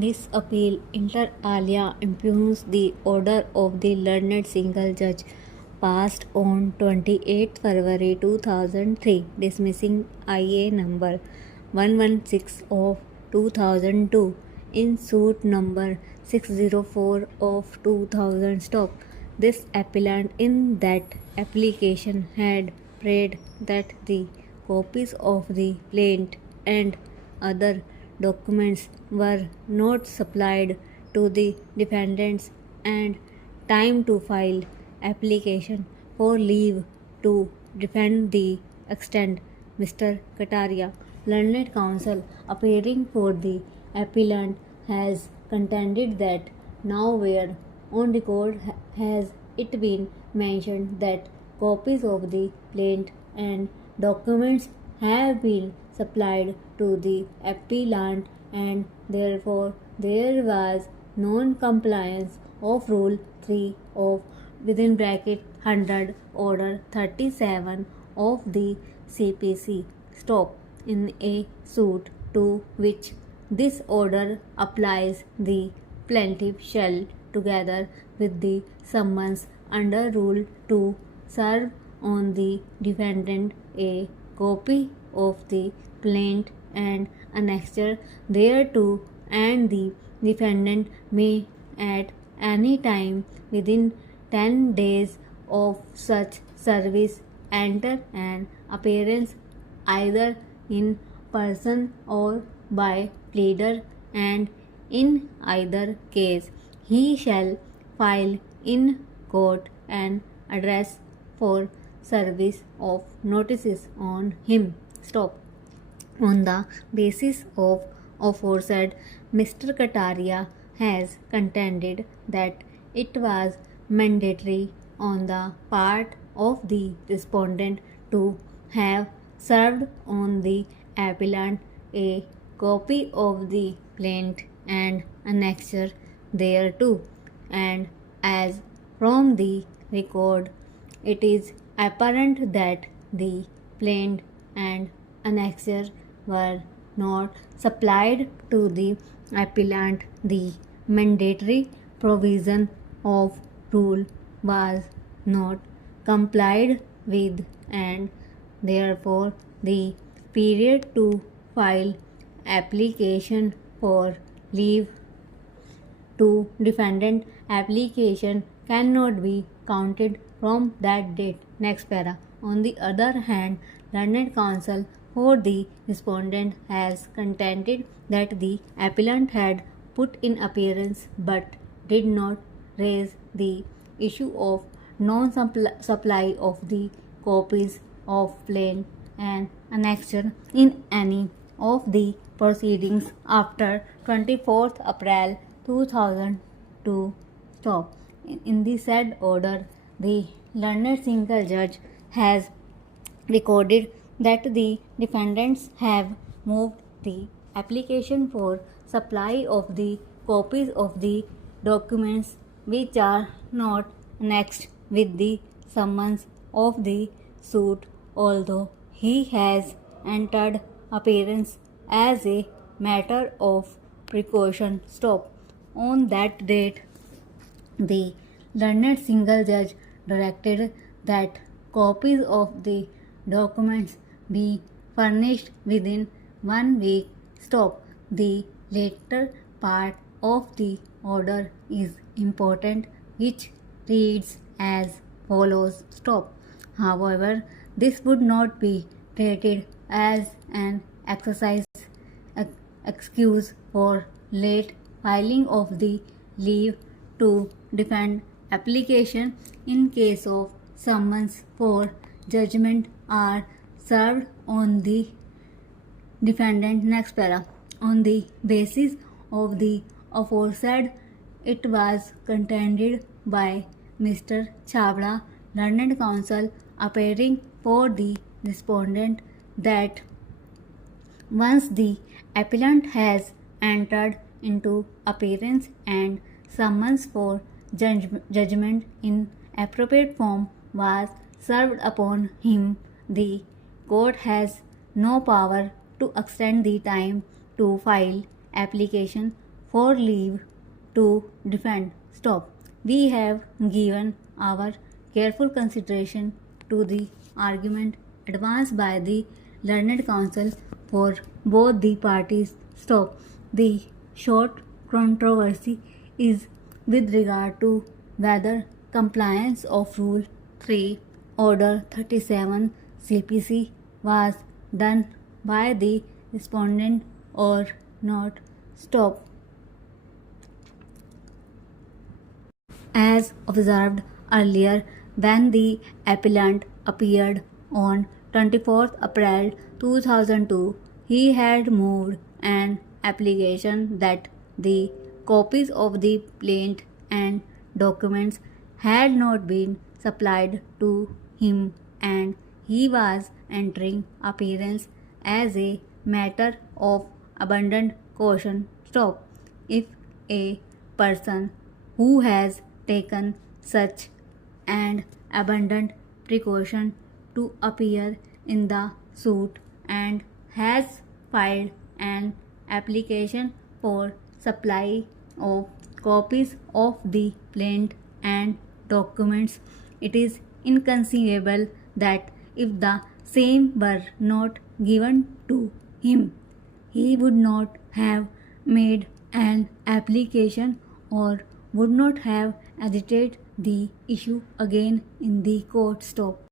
This appeal inter alia impugns the order of the learned single judge passed on 28 February 2003 dismissing IA number 116 of 2002 in suit number 604 of 2000. This appellant in that application had prayed that the copies of the plaint and other documents were not supplied to the defendants and time to file application for leave to defend the extent. Mr. Kataria, learned counsel appearing for the appellant, has contended that nowhere on record has it been mentioned that copies of the plaint and documents have been supplied to the appellant, and therefore there was non-compliance of Rule 3 of (100) Order 37 of the CPC. In a suit to which this order applies, the plaintiff shall, together with the summons under Rule 2, serve on the defendant a copy of the plaint and annexure thereto, and the defendant may at any time within 10 days of such service enter an appearance either in person or by pleader, and in either case he shall file in court an address for service of notices on him. On the basis of aforesaid, Mr. Kataria has contended that it was mandatory on the part of the respondent to have served on the appellant a copy of the plaint and annexure thereto, and as from the record it is apparent that the plaint and annexure were not supplied to the appellant, the mandatory provision of rule was not complied with, and therefore the period to file application for leave to defendant application cannot be counted from that date. Next para. On the other hand, learned counsel for the respondent has contended that the appellant had put in appearance but did not raise the issue of non-supply of the copies of plaint and annexure in any of the proceedings after 24th April 2002. In the said order, the learned single judge has recorded that the defendants have moved the application for supply of the copies of the documents which are not annexed with the summons of the suit, although he has entered appearance as a matter of precaution. On that date, the learned single judge directed that copies of the documents be furnished within 1 week. The later part of the order is important, which reads as follows. However, this would not be treated as an excuse for late filing of the leave to defend application in case of summons for judgment are served on the defendant. Next para. On the basis of the aforesaid, it was contended by Mr. Chavda, learned counsel appearing for the respondent, that once the appellant has entered into appearance and summons for judgment in appropriate form was served upon him, the court has no power to extend the time to file application for leave to defend. Stop. We have given our careful consideration to the argument advanced by the learned counsel for both the parties. Stop. The short controversy is with regard to whether compliance of Rule 3, Order 37 CPC was done by the respondent or not. Stop. As observed earlier, when the appellant appeared on 24th April 2002, he had moved an application that the copies of the plaint and documents had not been supplied to him, and he was entering appearance as a matter of abundant caution. Stop. If a person who has taken such an abundant precaution to appear in the suit and has filed an application for supply of copies of the plaint and documents, it is inconceivable that if the same were not given to him, he would not have made an application or would not have agitated the issue again in the court. Stop.